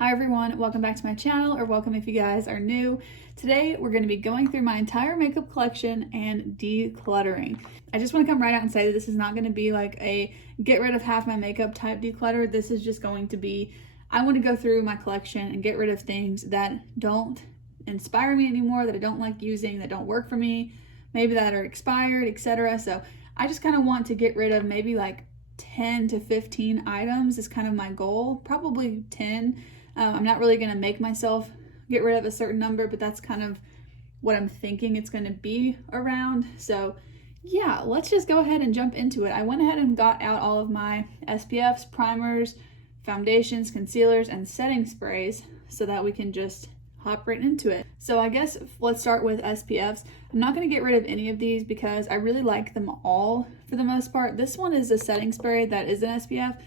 Hi everyone, welcome back to my channel, or welcome if you guys are new. Today we're going to be going through my entire makeup collection and decluttering. I just want to come right out and say that this is not going to be like a get rid of half my makeup type declutter. This is just going to be, I want to go through my collection and get rid of things that don't inspire me anymore, that I don't like using, that don't work for me, maybe that are expired, etc. So I just kind of want to get rid of maybe like 10 to 15 items is kind of my goal, probably 10. I'm not really going to make myself get rid of a certain number, but that's kind of what I'm thinking it's going to be around. So yeah, let's just go ahead and jump into it. I went ahead and got out all of my SPFs, primers, foundations, concealers, and setting sprays so that we can just hop right into it. So I guess let's start with SPFs. I'm not going to get rid of any of these because I really like them all for the most part. This one is a setting spray that is an SPF.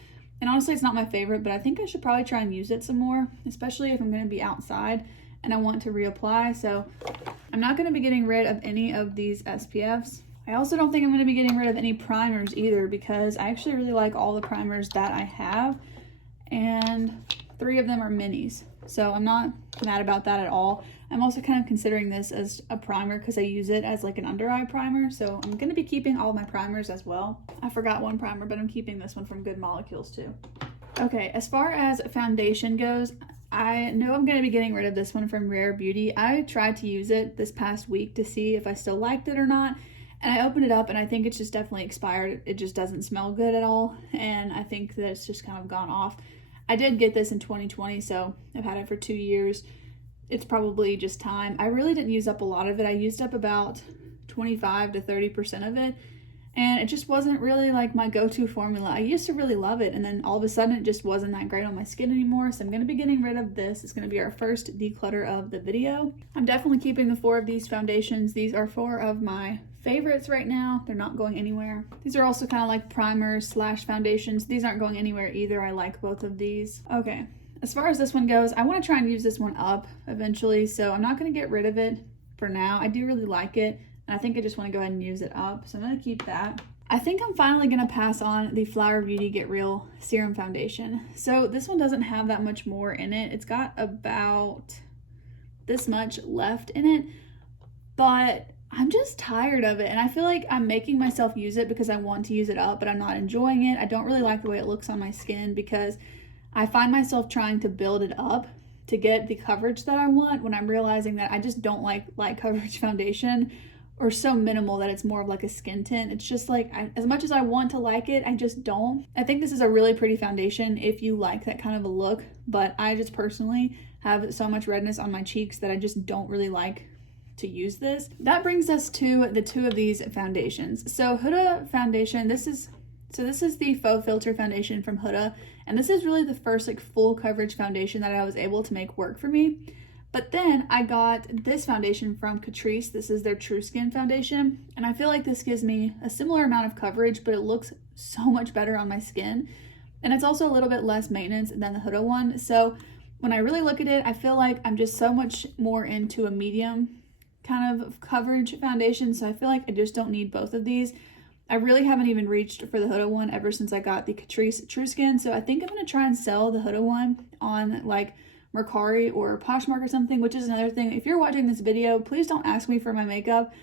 And honestly, it's not my favorite, but I think I should probably try and use it some more, especially if I'm going to be outside and I want to reapply. So I'm not going to be getting rid of any of these SPFs. I also don't think I'm going to be getting rid of any primers either because I actually really like all the primers that I have, and 3 of them are minis. So I'm not mad about that at all. I'm also kind of considering this as a primer because I use it as like an under eye primer. So I'm going to be keeping all my primers as well. I forgot one primer, but I'm keeping this one from Good Molecules too. Okay, as far as foundation goes, I know I'm going to be getting rid of this one from Rare Beauty. I tried to use it this past week to see if I still liked it or not. And I opened it up and I think it's just definitely expired. It just doesn't smell good at all. And I think that it's just kind of gone off. I did get this in 2020, so I've had it for 2 years. It's probably just time. I really didn't use up a lot of it. I used up about 25 to 30% of it, and it just wasn't really like my go-to formula. I used to really love it, and then all of a sudden it just wasn't that great on my skin anymore, so I'm going to be getting rid of this. It's going to be our first declutter of the video. I'm definitely keeping the 4 of these foundations. These are 4 of my favorites right now. They're not going anywhere. These are also kind of like primers slash foundations. These aren't going anywhere either. I like both of these. Okay, as far as this one goes, I want to try and use this one up eventually, so I'm not going to get rid of it for now. I do really like it, and I think I just want to go ahead and use it up, so I'm going to keep that. I think I'm finally going to pass on the Flower Beauty Get Real Serum Foundation. So this one doesn't have that much more in it. It's got about this much left in it, but I'm just tired of it, and I feel like I'm making myself use it because I want to use it up, but I'm not enjoying it. I don't really like the way it looks on my skin because I find myself trying to build it up to get the coverage that I want when I'm realizing that I just don't like light coverage foundation, or so minimal that it's more of like a skin tint. It's just like, as much as I want to like it, I just don't. I think this is a really pretty foundation if you like that kind of a look, but I just personally have so much redness on my cheeks that I just don't really like to use this. That brings us to the 2 of these foundations. So Huda foundation, this is the Faux Filter foundation from Huda, and this is really the first like full coverage foundation that I was able to make work for me. But then I got this foundation from Catrice. This is their True Skin foundation, and I feel like this gives me a similar amount of coverage, but it looks so much better on my skin, and it's also a little bit less maintenance than the Huda one. So when I really look at it, I feel like I'm just so much more into a medium kind of coverage foundation, so I feel like I just don't need both of these. I really haven't even reached for the Huda one ever since I got the Catrice True Skin, so I think I'm going to try and sell the Huda one on like Mercari or Poshmark or something, which is another thing. If you're watching this video, please don't ask me for my makeup.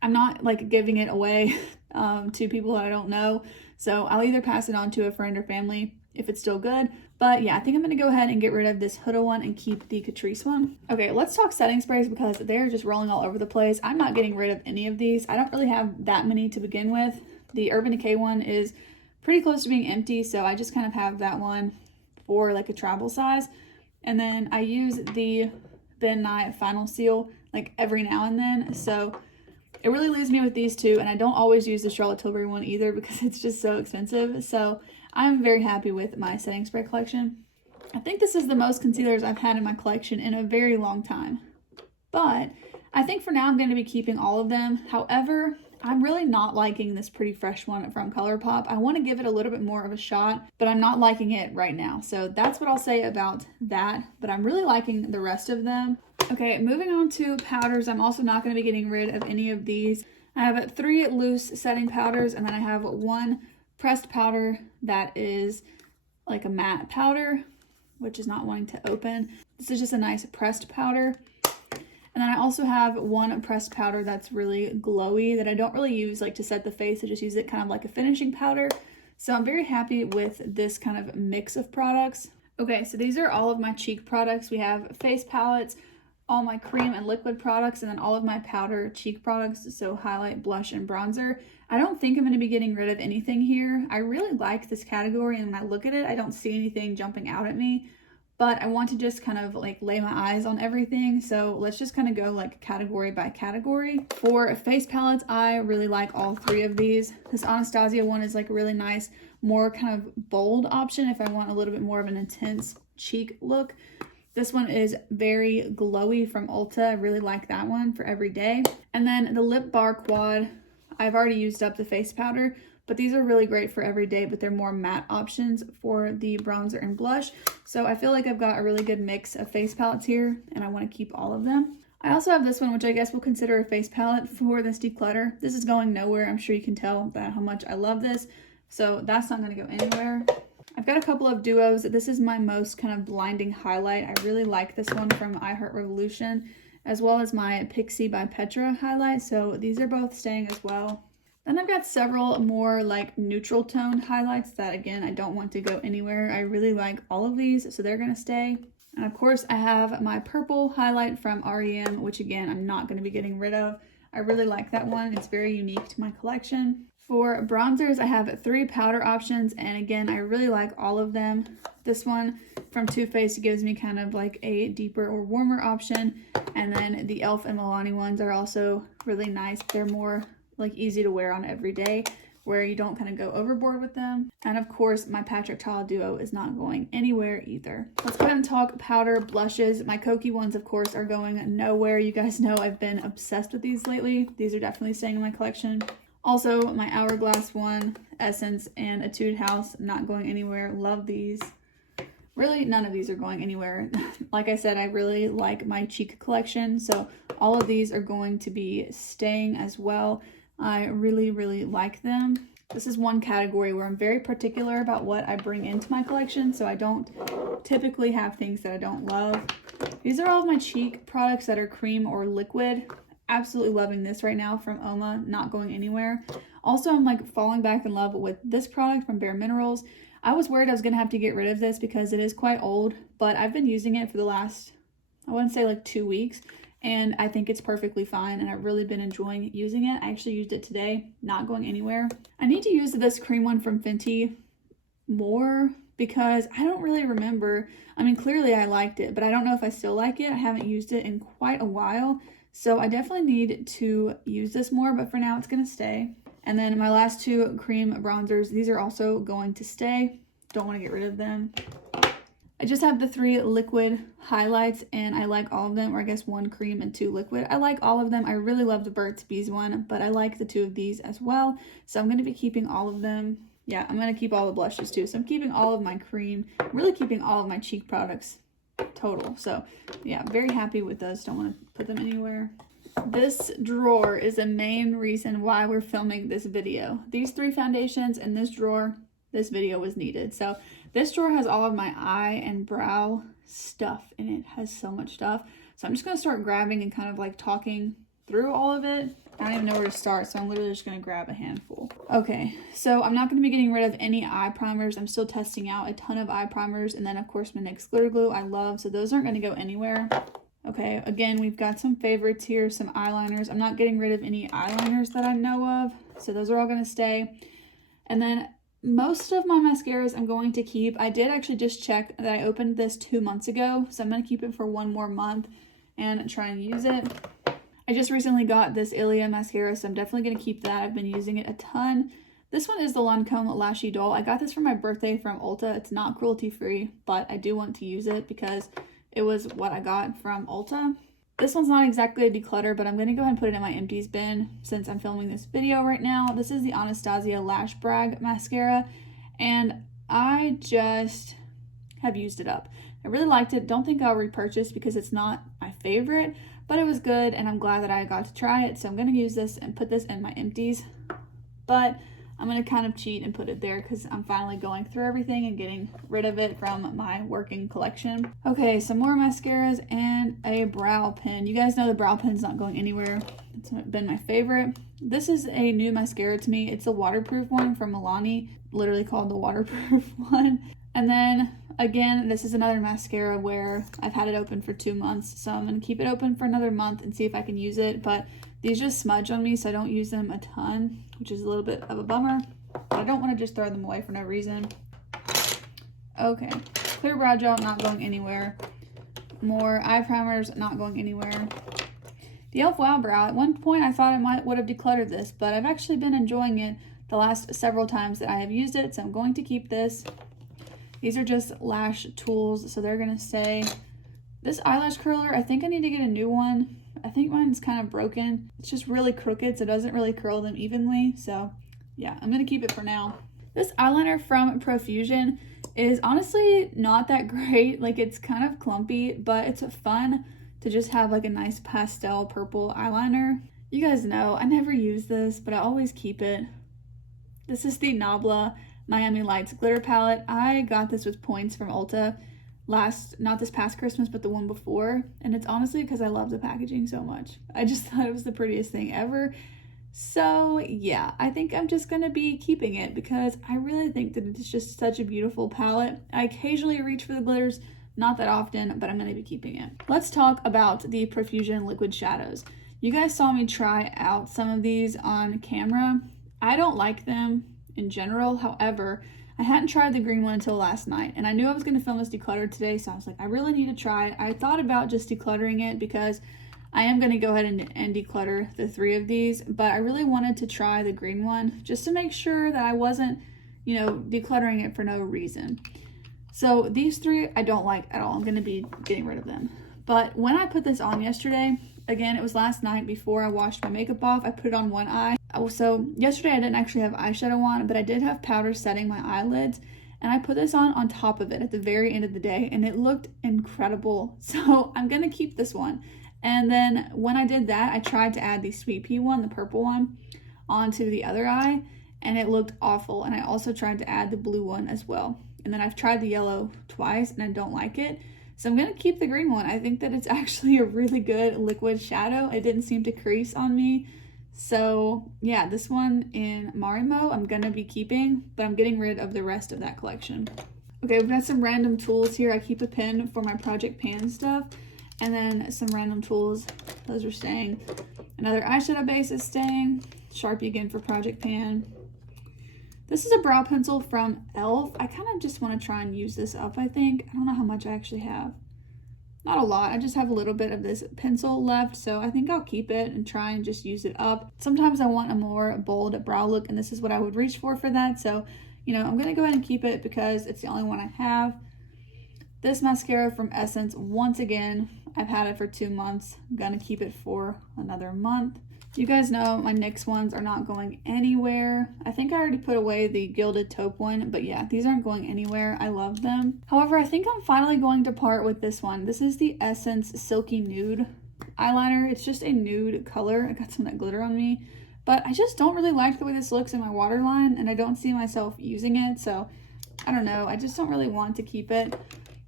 I'm not like giving it away to people that I don't know, so I'll either pass it on to a friend or family if it's still good. But yeah, I think I'm going to go ahead and get rid of this Huda one and keep the Catrice one. Okay, let's talk setting sprays because they're just rolling all over the place. I'm not getting rid of any of these. I don't really have that many to begin with. The Urban Decay one is pretty close to being empty, so I just kind of have that one for like a travel size. And then I use the Ben Nye Final Seal like every now and then, so it really leaves me with these 2, and I don't always use the Charlotte Tilbury one either because it's just so expensive. So I'm very happy with my setting spray collection. I think this is the most concealers I've had in my collection in a very long time. But I think for now I'm going to be keeping all of them. However, I'm really not liking this Pretty Fresh one from ColourPop. I want to give it a little bit more of a shot, but I'm not liking it right now. So that's what I'll say about that, but I'm really liking the rest of them. Okay, moving on to powders. I'm also not going to be getting rid of any of these. I have 3 loose setting powders, and then I have 1 pressed powder that is like a matte powder. which is not wanting to open. This is just a nice pressed powder. And then I also have one pressed powder that's really glowy that I don't really use like to set the face. I just use it kind of like a finishing powder. So I'm very happy with this kind of mix of products. Okay, so these are all of my cheek products. We have face palettes, all my cream and liquid products, and then all of my powder cheek products, so highlight, blush, and bronzer. I don't think I'm going to be getting rid of anything here. I really like this category, and when I look at it, I don't see anything jumping out at me. But I want to just kind of like lay my eyes on everything. So let's just kind of go like category by category. For face palettes, I really like all three of these. This Anastasia one is like a really nice, more kind of bold option if I want a little bit more of an intense cheek look. This one is very glowy from Ulta. I really like that one for every day. And then the Lip Bar Quad, I've already used up the face powder, but these are really great for every day, but they're more matte options for the bronzer and blush. So I feel like I've got a really good mix of face palettes here, and I want to keep all of them. I also have this one, which I guess we'll consider a face palette for this declutter. This is going nowhere. I'm sure you can tell that how much I love this. So that's not going to go anywhere. I've got a couple of duos. This is my most kind of blinding highlight. I really like this one from I Heart Revolution, as well as my Pixie by Petra highlight. So these are both staying as well. Then I've got several more like neutral tone highlights that, again, I don't want to go anywhere. I really like all of these, so they're going to stay. And of course, I have my purple highlight from REM, which again, I'm not going to be getting rid of. I really like that one. It's very unique to my collection. For bronzers, I have 3 powder options, and again, I really like all of them. This one from Too Faced gives me kind of like a deeper or warmer option, and then the e.l.f. and Milani ones are also really nice. They're more like easy to wear on every day, where you don't kind of go overboard with them. And of course, my Patrick Ta duo is not going anywhere either. Let's go ahead and talk powder blushes. My Kokie ones, of course, are going nowhere. You guys know I've been obsessed with these lately. These are definitely staying in my collection. Also, my Hourglass one, Essence, and Etude House, not going anywhere. Love these. Really, none of these are going anywhere. Like I said, I really like my cheek collection, so all of these are going to be staying as well. I really, really like them. This is one category where I'm very particular about what I bring into my collection, so I don't typically have things that I don't love. These are all of my cheek products that are cream or liquid. Absolutely loving this right now from Oma, not going anywhere. Also, I'm like falling back in love with this product from Bare Minerals. I was worried I was going to have to get rid of this because it is quite old, but I've been using it for the last, I wouldn't say like 2 weeks, and I think it's perfectly fine, and I've really been enjoying using it. I actually used it today, not going anywhere. I need to use this cream one from Fenty more because I don't really remember. I mean, clearly I liked it, but I don't know if I still like it. I haven't used it in quite a while, so I definitely need to use this more, but for now it's going to stay. And then my last 2 cream bronzers, these are also going to stay. Don't want to get rid of them. I just have the 3 liquid highlights, and I like all of them, or I guess 1 cream and 2 liquid. I like all of them. I really love the Burt's Bees one, but I like the 2 of these as well. So I'm going to be keeping all of them. Yeah, I'm going to keep all the blushes too. So I'm keeping all of my cream, really keeping all of my cheek products total. So yeah, very happy with those. Don't want to put them anywhere. This drawer is the main reason why we're filming this video. These 3 foundations and this drawer, this video was needed. So this drawer has all of my eye and brow stuff in it. It has so much stuff. So I'm just going to start grabbing and kind of like talking through all of it. I don't even know where to start, so I'm literally just going to grab a handful. Okay, so I'm not going to be getting rid of any eye primers. I'm still testing out a ton of eye primers, and then of course my NYX glitter glue I love, so those aren't going to go anywhere. Okay, again, we've got some favorites here, some eyeliners. I'm not getting rid of any eyeliners that I know of, so those are all going to stay. And then most of my mascaras I'm going to keep. I did actually just check that I opened this 2 months ago, so I'm going to keep it for 1 more month and try and use it. I just recently got this Ilia mascara, so I'm definitely going to keep that. I've been using it a ton. This one is the Lancome Lashy Doll. I got this for my birthday from Ulta. It's not cruelty free, but I do want to use it because it was what I got from Ulta. This one's not exactly a declutter, but I'm going to go ahead and put it in my empties bin since I'm filming this video right now. This is the Anastasia Lash Brag mascara, and I just have used it up. I really liked it. Don't think I'll repurchase because it's not my favorite, but it was good, and I'm glad that I got to try it. So I'm going to use this and put this in my empties. But I'm going to kind of cheat and put it there because I'm finally going through everything and getting rid of it from my working collection. Okay, some more mascaras and a brow pen. You guys know the brow pen's not going anywhere. It's been my favorite. This is a new mascara to me. It's a waterproof one from Milani, literally called the waterproof one. And then again, this is another mascara where I've had it open for 2 months. So I'm going to keep it open for another month and see if I can use it. But these just smudge on me, so I don't use them a ton, which is a little bit of a bummer. But I don't want to just throw them away for no reason. Okay, clear brow gel, not going anywhere. More eye primers, not going anywhere. The e.l.f. Wow Brow, at one point I thought I would have decluttered this, but I've actually been enjoying it the last several times that I have used it, so I'm going to keep this. These are just lash tools, so they're going to stay. This eyelash curler, I think I need to get a new one. I think mine's kind of broken. It's just really crooked, so it doesn't really curl them evenly. So yeah, I'm going to keep it for now. This eyeliner from Profusion is honestly not that great. Like, it's kind of clumpy, but it's fun to just have like a nice pastel purple eyeliner. You guys know I never use this, but I always keep it. This is the Nabla Miami Lights glitter palette. I got this with points from Ulta not this past Christmas, but the one before. And it's honestly because I love the packaging so much. I just thought it was the prettiest thing ever. So yeah, I think I'm just gonna be keeping it because I really think that it's just such a beautiful palette. I occasionally reach for the glitters, not that often, but I'm gonna be keeping it. Let's talk about the Profusion liquid shadows. You guys saw me try out some of these on camera. I don't like them in general. However, I hadn't tried the green one until last night, and I knew I was going to film this decluttered today, so I was like, I really need to try it. I thought about just decluttering it because I am going to go ahead and declutter the 3 of these, but I really wanted to try the green one just to make sure that I wasn't, you know, decluttering it for no reason. So these 3 I don't like at all. I'm going to be getting rid of them. But when I put this on yesterday, again, it was last night before I washed my makeup off, I put it on one eye. So yesterday I didn't actually have eyeshadow on, but I did have powder setting my eyelids, and I put this on top of it at the very end of the day, and it looked incredible. So I'm gonna keep this one. And then when I did that, I tried to add the Sweet Pea one, the purple one, onto the other eye, and it looked awful. And I also tried to add the blue one as well. And then I've tried the yellow twice, and I don't like it. So I'm gonna keep the green one. I think that it's actually a really good liquid shadow. It didn't seem to crease on me. So yeah, this one in Marimo I'm gonna be keeping, but I'm getting rid of the rest of that collection. Okay, we've got some random tools here. I keep a pen for my Project Pan stuff, and then some random tools. Those are staying. Another eyeshadow base is staying. Sharpie again for Project Pan. This is a brow pencil from e.l.f. I kind of just want to try and use this up, I think. I don't know how much I actually have. Not a lot. I just have a little bit of this pencil left, so I think I'll keep it and try and just use it up. Sometimes I want a more bold brow look, and this is what I would reach for that. So, you know, I'm going to go ahead and keep it because it's the only one I have. This mascara from Essence, once again, I've had it for 2 months. I'm going to keep it for another month. You guys know my NYX ones are not going anywhere. I think I already put away the Gilded Taupe one, but yeah, these aren't going anywhere. I love them. However, I think I'm finally going to part with this one. This is the Essence Silky Nude eyeliner. It's just a nude color. I got some of that glitter on me, but I just don't really like the way this looks in my waterline, and I don't see myself using it, so I don't know. I just don't really want to keep it.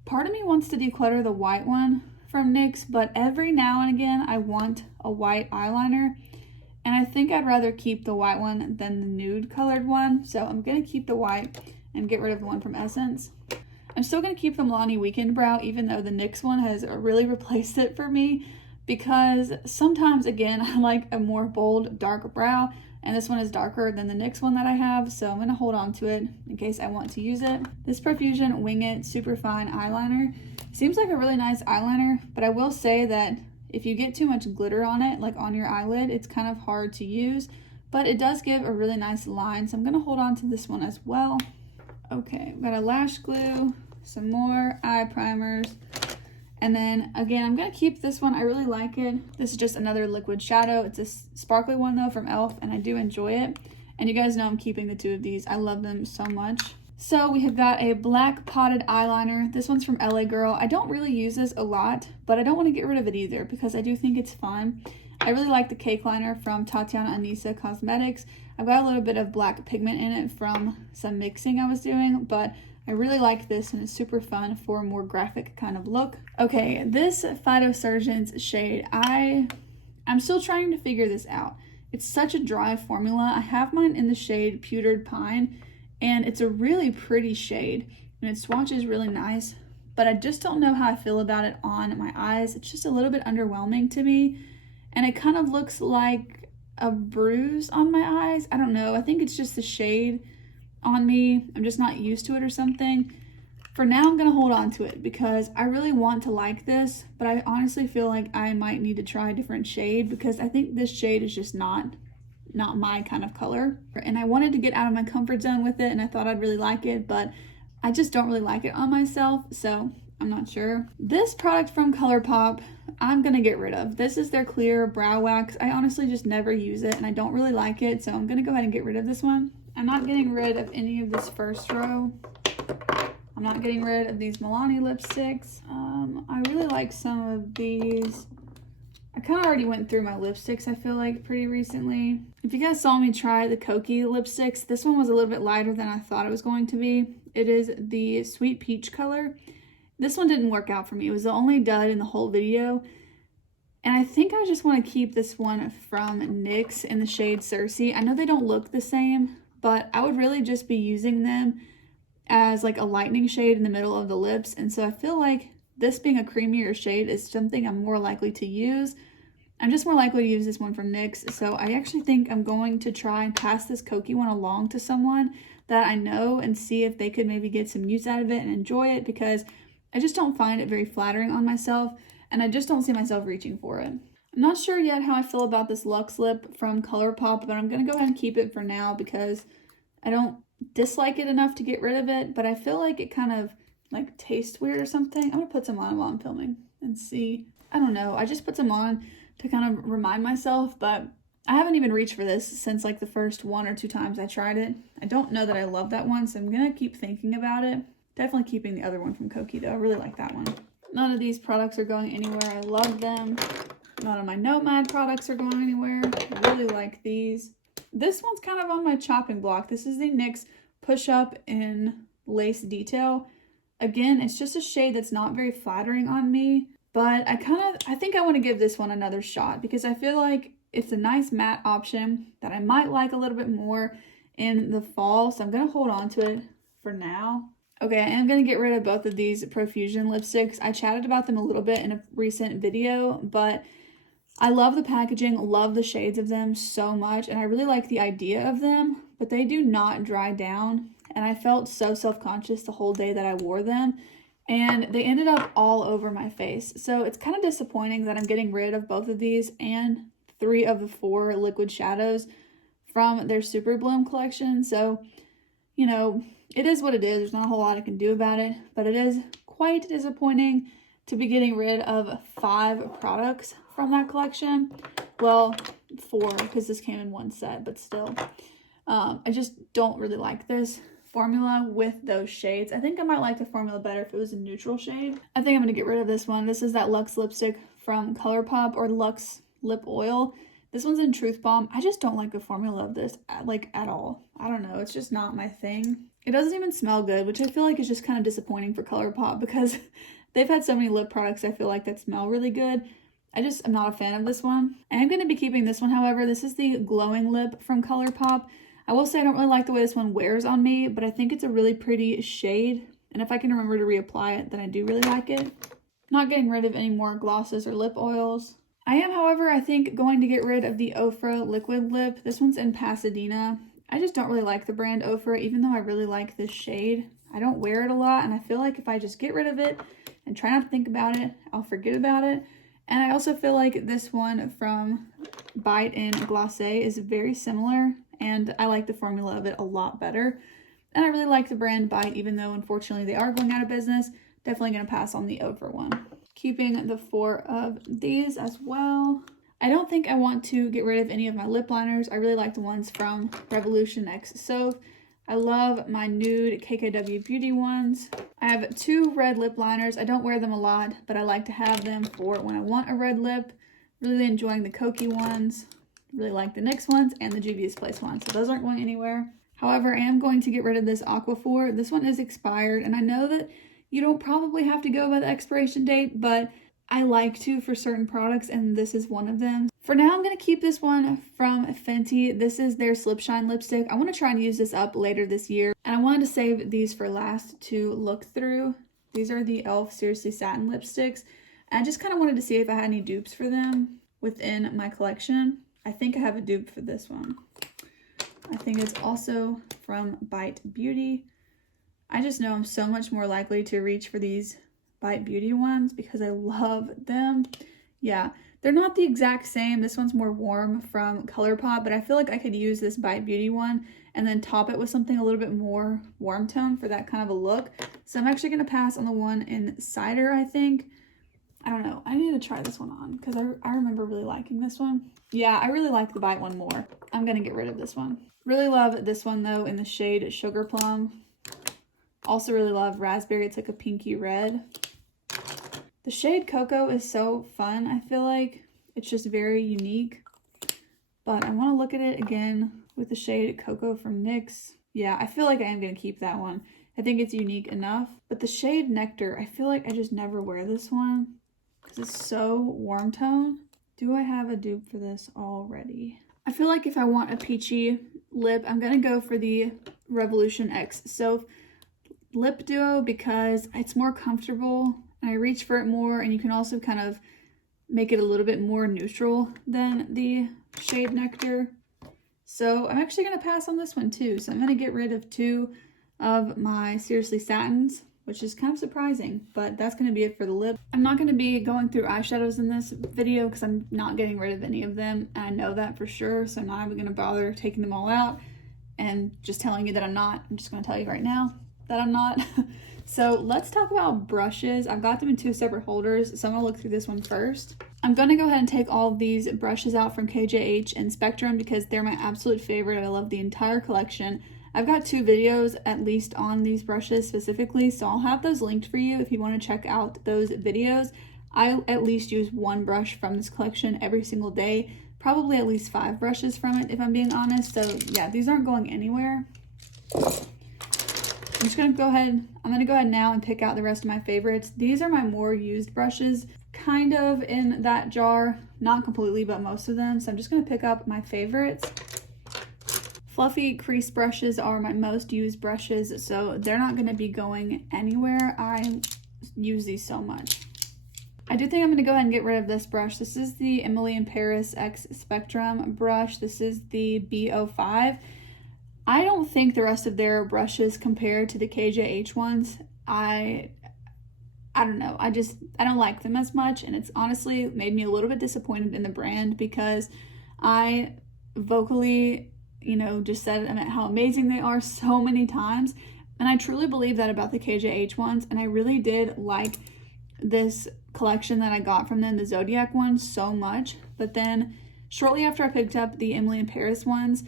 Part of me wants to declutter the white one from NYX, but every now and again I want a white eyeliner. And I think I'd rather keep the white one than the nude colored one. So I'm going to keep the white and get rid of the one from Essence. I'm still going to keep the Milani Weekend Brow, even though the NYX one has really replaced it for me. Because sometimes, again, I like a more bold, dark brow. And this one is darker than the NYX one that I have. So I'm going to hold on to it in case I want to use it. This Profusion Wing It Superfine Eyeliner seems like a really nice eyeliner. But I will say that if you get too much glitter on it, like on your eyelid, it's kind of hard to use, but it does give a really nice line. So I'm going to hold on to this one as well. Okay, I've got a lash glue, some more eye primers, and then again, I'm going to keep this one. I really like it. This is just another liquid shadow. It's a sparkly one though from e.l.f. and I do enjoy it. And you guys know I'm keeping the 2 of these. I love them so much. So we have got a black potted eyeliner. This one's from LA Girl. I don't really use this a lot, but I don't want to get rid of it either because I do think it's fun. I really like the cake liner from Tatiana Anissa Cosmetics. I've got a little bit of black pigment in it from some mixing I was doing, but I really like this and it's super fun for a more graphic kind of look. Okay, this Phytosurgeons shade, I'm still trying to figure this out. It's such a dry formula. I have mine in the shade Pewtered Pine, and it's a really pretty shade, and it swatches really nice, but I just don't know how I feel about it on my eyes. It's just a little bit underwhelming to me, and it kind of looks like a bruise on my eyes. I don't know. I think it's just the shade on me. I'm just not used to it or something. For now, I'm going to hold on to it because I really want to like this, but I honestly feel like I might need to try a different shade because I think this shade is just not my kind of color. And I wanted to get out of my comfort zone with it, and I thought I'd really like it, but I just don't really like it on myself, so I'm not sure. This product from ColourPop, I'm going to get rid of. This is their clear brow wax. I honestly just never use it, and I don't really like it, so I'm going to go ahead and get rid of this one. I'm not getting rid of any of this first row. I'm not getting rid of these Milani lipsticks. I really like some of these. I kind of already went through my lipsticks, I feel like, pretty recently. If you guys saw me try the Kokie lipsticks, this one was a little bit lighter than I thought it was going to be. It is the Sweet Peach color. This one didn't work out for me. It was the only dud in the whole video. And I think I just want to keep this one from NYX in the shade Cersei. I know they don't look the same, but I would really just be using them as like a lightening shade in the middle of the lips, and so I feel like this being a creamier shade is something I'm more likely to use. I'm just more likely to use this one from NYX, so I actually think I'm going to try and pass this Kokie one along to someone that I know and see if they could maybe get some use out of it and enjoy it, because I just don't find it very flattering on myself, and I just don't see myself reaching for it. I'm not sure yet how I feel about this Luxe Lip from ColourPop, but I'm going to go ahead and keep it for now because I don't dislike it enough to get rid of it, but I feel like it kind of like tastes weird or something. I'm gonna put some on while I'm filming and see. I don't know, I just put some on to kind of remind myself, but I haven't even reached for this since like the first 1 or 2 times I tried it. I don't know that I love that one, so I'm gonna keep thinking about it. Definitely keeping the other one from Kokie though. I really like that one. None of these products are going anywhere. I love them. None of my Nomad products are going anywhere. I really like these. This one's kind of on my chopping block. This is the NYX Push Up in Lace Detail. Again, it's just a shade that's not very flattering on me, but I think I want to give this one another shot because I feel like it's a nice matte option that I might like a little bit more in the fall, so I'm going to hold on to it for now. Okay, I am going to get rid of both of these Profusion lipsticks. I chatted about them a little bit in a recent video, but I love the packaging, love the shades of them so much, and I really like the idea of them, but they do not dry down, and I felt so self-conscious the whole day that I wore them, and they ended up all over my face. So it's kind of disappointing that I'm getting rid of both of these and 3 of the 4 liquid shadows from their Super Bloom collection. So, you know, it is what it is. There's not a whole lot I can do about it, but it is quite disappointing to be getting rid of 5 products from that collection. Well, 4 because this came in one set, but still. I just don't really like this formula with those shades. I think I might like the formula better if it was a neutral shade. I think I'm going to get rid of this one. This is that Luxe lipstick from ColourPop, or Luxe Lip Oil. This one's in Truth Bomb. I just don't like the formula of this, like, at all. I don't know. It's just not my thing. It doesn't even smell good, which I feel like is just kind of disappointing for ColourPop because they've had so many lip products I feel like that smell really good. I'm not a fan of this one. I am going to be keeping this one, however. This is the Glowing Lip from ColourPop. I will say I don't really like the way this one wears on me, but I think it's a really pretty shade. And if I can remember to reapply it, then I do really like it. Not getting rid of any more glosses or lip oils. I am, however, I think going to get rid of the Ofra Liquid Lip. This one's in Pasadena. I just don't really like the brand Ofra, even though I really like this shade. I don't wear it a lot, and I feel like if I just get rid of it and try not to think about it, I'll forget about it. And I also feel like this one from Bite in Glacé is very similar, and I like the formula of it a lot better. And I really like the brand Bite, even though unfortunately they are going out of business. Definitely going to pass on the Ofra one. Keeping the 4 of these as well. I don't think I want to get rid of any of my lip liners. I really like the ones from Revolution X Sauve. I love my nude KKW Beauty ones. I have 2 red lip liners. I don't wear them a lot, but I like to have them for when I want a red lip. Really enjoying the Kokie ones. Really like the NYX ones and the Juvia's Place ones. So those aren't going anywhere. However, I am going to get rid of this Aquaphor. This one is expired, and I know that you don't probably have to go by the expiration date, but I like to for certain products, and this is one of them. For now, I'm going to keep this one from Fenty. This is their Slip Shine lipstick. I want to try and use this up later this year, and I wanted to save these for last to look through. These are the e.l.f. Seriously Satin lipsticks, and I just kind of wanted to see if I had any dupes for them within my collection. I think I have a dupe for this one. I think it's also from Bite Beauty. I just know I'm so much more likely to reach for these Bite Beauty ones because I love them. Yeah, they're not the exact same. This one's more warm from ColourPop, but I feel like I could use this Bite Beauty one and then top it with something a little bit more warm tone for that kind of a look. So I'm actually going to pass on the one in Cider, I think. I don't know. I need to try this one on because I remember really liking this one. Yeah, I really like the Bite one more. I'm going to get rid of this one. Really love this one though in the shade Sugar Plum. Also really love Raspberry. It's like a pinky red. The shade Cocoa is so fun. I feel like it's just very unique. But I want to look at it again with the shade Cocoa from NYX. Yeah, I feel like I am going to keep that one. I think it's unique enough. But the shade Nectar, I feel like I just never wear this one because it's so warm tone. Do I have a dupe for this already? I feel like if I want a peachy lip, I'm going to go for the Revolution X So Lip Duo because it's more comfortable and I reach for it more, and you can also kind of make it a little bit more neutral than the shade Nectar. So I'm actually going to pass on this one too. So I'm going to get rid of 2 of my Seriously Satins, which is kind of surprising, but that's going to be it for the lip. I'm not going to be going through eyeshadows in this video because I'm not getting rid of any of them, and I know that for sure, so I'm not even going to bother taking them all out and just telling you that I'm not. I'm just going to tell you right now that I'm not. So let's talk about brushes. I've got them in 2 separate holders, so I'm going to look through this one first. I'm going to go ahead and take all of these brushes out from KJH and Spectrum because they're my absolute favorite. I love the entire collection. I've got 2 videos at least on these brushes specifically, so I'll have those linked for you if you want to check out those videos. I at least use 1 brush from this collection every single day, probably at least 5 brushes from it if I'm being honest. So yeah, these aren't going anywhere. I'm just going to go ahead now and pick out the rest of my favorites. These are my more used brushes, kind of in that jar, not completely, but most of them. So I'm just going to pick up my favorites. Fluffy crease brushes are my most used brushes, so they're not going to be going anywhere. I use these so much. I do think I'm going to go ahead and get rid of this brush. This is the Emily in Paris X Spectrum brush. This is the B05. I don't think the rest of their brushes compared to the KJH ones. I don't know. I don't like them as much, and it's honestly made me a little bit disappointed in the brand because I vocally, just said how amazing they are so many times. And I truly believe that about the KJH ones. And I really did like this collection that I got from them, the Zodiac ones, so much. But then shortly after I picked up the Emily in Paris ones,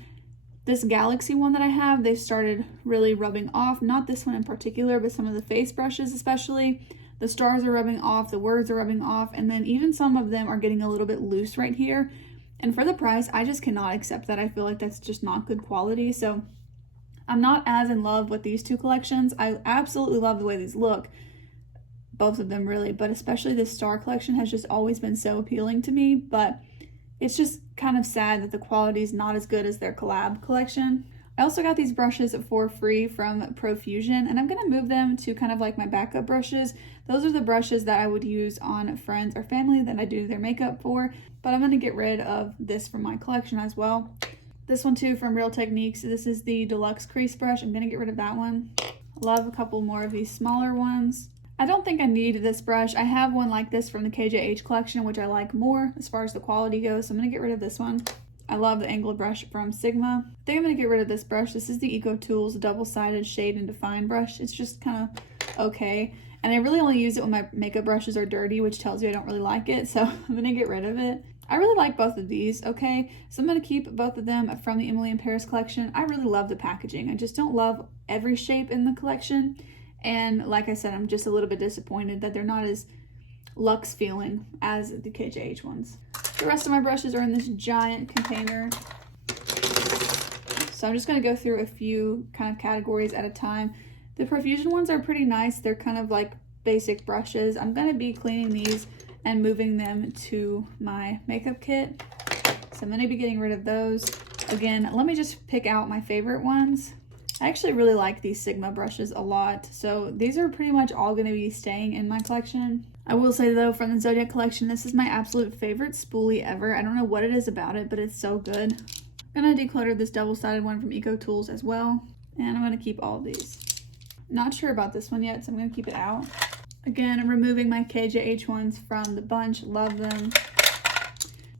this Galaxy one that I have, they started really rubbing off. Not this one in particular, but some of the face brushes especially. The stars are rubbing off, the words are rubbing off, and then even some of them are getting a little bit loose right here. And for the price, I just cannot accept that. I feel like that's just not good quality. So I'm not as in love with these 2 collections. I absolutely love the way these look. Both of them really, but especially this Star collection has just always been so appealing to me. But it's just kind of sad that the quality is not as good as their collab collection. I also got these brushes for free from Profusion, and I'm going to move them to kind of like my backup brushes. Those are the brushes that I would use on friends or family that I do their makeup for, but I'm going to get rid of this from my collection as well. This one too from Real Techniques. This is the Deluxe Crease Brush. I'm going to get rid of that one. Love a couple more of these smaller ones. I don't think I need this brush. I have one like this from the KJH collection, which I like more as far as the quality goes, so I'm going to get rid of this one. I love the angled brush from Sigma. I think I'm going to get rid of this brush. This is the Eco Tools double-sided shade and define brush. It's just kind of okay. And I really only use it when my makeup brushes are dirty, which tells you I don't really like it. So I'm going to get rid of it. I really like both of these, okay? So I'm going to keep both of them from the Emily in Paris collection. I really love the packaging. I just don't love every shape in the collection. And like I said, I'm just a little bit disappointed that they're not as luxe feeling as the KJH ones. The rest of my brushes are in this giant container. So I'm just going to go through a few kind of categories at a time. The Profusion ones are pretty nice. They're kind of like basic brushes. I'm going to be cleaning these and moving them to my makeup kit. So I'm going to be getting rid of those. Again, let me just pick out my favorite ones. I actually really like these Sigma brushes a lot. So these are pretty much all going to be staying in my collection. I will say though, from the Zodiac collection, this is my absolute favorite spoolie ever. I don't know what it is about it, but it's so good. I'm going to declutter this double-sided one from Eco Tools as well. And I'm going to keep all of these. Not sure about this one yet, so I'm going to keep it out. Again, I'm removing my KJH ones from the bunch. Love them.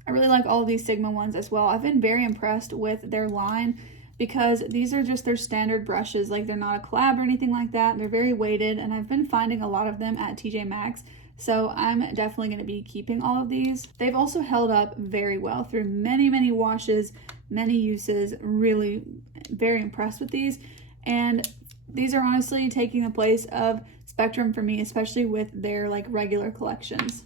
I really like all of these Sigma ones as well. I've been very impressed with their line because these are just their standard brushes. Like, they're not a collab or anything like that. They're very weighted, and I've been finding a lot of them at TJ Maxx. So I'm definitely going to be keeping all of these. They've also held up very well through many, many washes, many uses. Really very impressed with these. And these are honestly taking the place of Spectrum for me, especially with their like regular collections.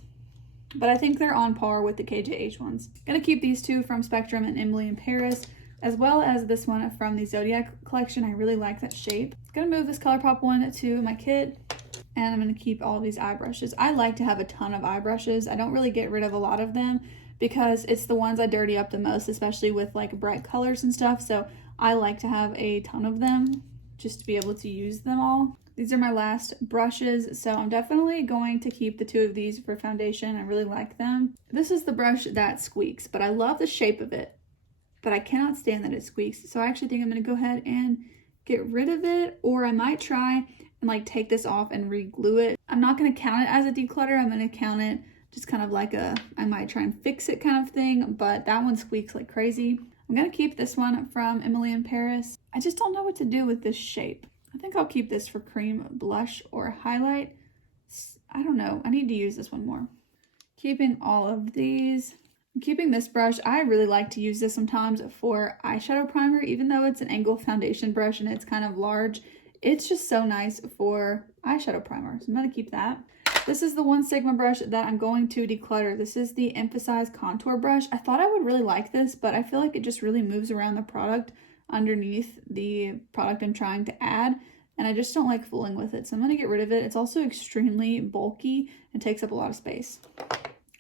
But I think they're on par with the KJH ones. Gonna keep these two from Spectrum and Emily in Paris, as well as this one from the Zodiac collection. I really like that shape. Gonna move this ColourPop one to my kit, and I'm gonna keep all of these eye brushes. I like to have a ton of eye brushes. I don't really get rid of a lot of them because it's the ones I dirty up the most, especially with like bright colors and stuff. So I like to have a ton of them just to be able to use them all. These are my last brushes, so I'm definitely going to keep the two of these for foundation. I really like them. This is the brush that squeaks, but I love the shape of it, but I cannot stand that it squeaks. So I actually think I'm gonna go ahead and get rid of it, or I might try and like take this off and re-glue it. I'm not gonna count it as a declutter. I'm gonna count it just kind of like a, I might try and fix it kind of thing, but that one squeaks like crazy. I'm gonna keep this one from Emily in Paris. I just don't know what to do with this shape. I think I'll keep this for cream blush or highlight. I don't know. I need to use this one more. Keeping all of these. I'm keeping this brush. I really like to use this sometimes for eyeshadow primer, even though it's an angle foundation brush and it's kind of large. It's just so nice for eyeshadow primer. So I'm going to keep that. This is the one Sigma brush that I'm going to declutter. This is the Emphasize Contour Brush. I thought I would really like this, but I feel like it just really moves around the product underneath the product I'm trying to add, and I just don't like fooling with it, so I'm going to get rid of it. It's also extremely bulky and takes up a lot of space.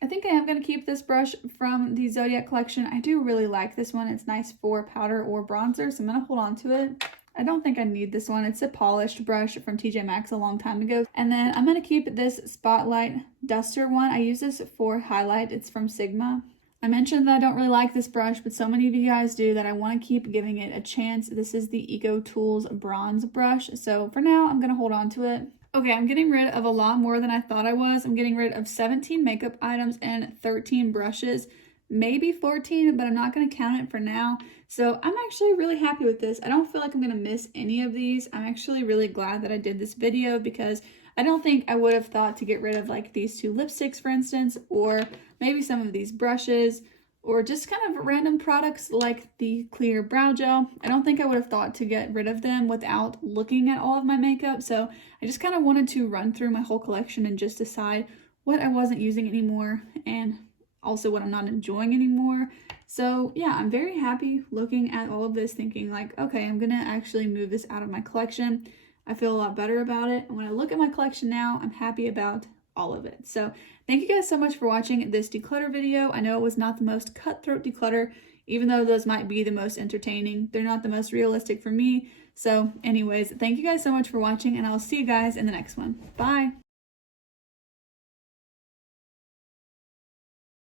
I think I am going to keep this brush from the Zodiac collection. I do really like this one. It's nice for powder or bronzer, so I'm going to hold on to it. I don't think I need this one. It's a polished brush from TJ Maxx a long time ago. And then I'm going to keep this Spotlight Duster one. I use this for highlight. It's from Sigma. I mentioned that I don't really like this brush, but so many of you guys do that I want to keep giving it a chance. This is the Eco Tools bronze brush. So for now, I'm going to hold on to it. Okay, I'm getting rid of a lot more than I thought I was. I'm getting rid of 17 makeup items and 13 brushes, maybe 14, but I'm not going to count it for now. So I'm actually really happy with this. I don't feel like I'm going to miss any of these. I'm actually really glad that I did this video because I don't think I would have thought to get rid of like these two lipsticks, for instance, or maybe some of these brushes, or just kind of random products like the clear brow gel. I don't think I would have thought to get rid of them without looking at all of my makeup. So I just kind of wanted to run through my whole collection and just decide what I wasn't using anymore and also what I'm not enjoying anymore. So yeah, I'm very happy looking at all of this, thinking like, okay, I'm gonna actually move this out of my collection. I feel a lot better about it. And when I look at my collection now, I'm happy about all of it. So thank you guys so much for watching this declutter video. I know it was not the most cutthroat declutter, even though those might be the most entertaining. They're not the most realistic for me. So anyways, thank you guys so much for watching, and I'll see you guys in the next one. Bye.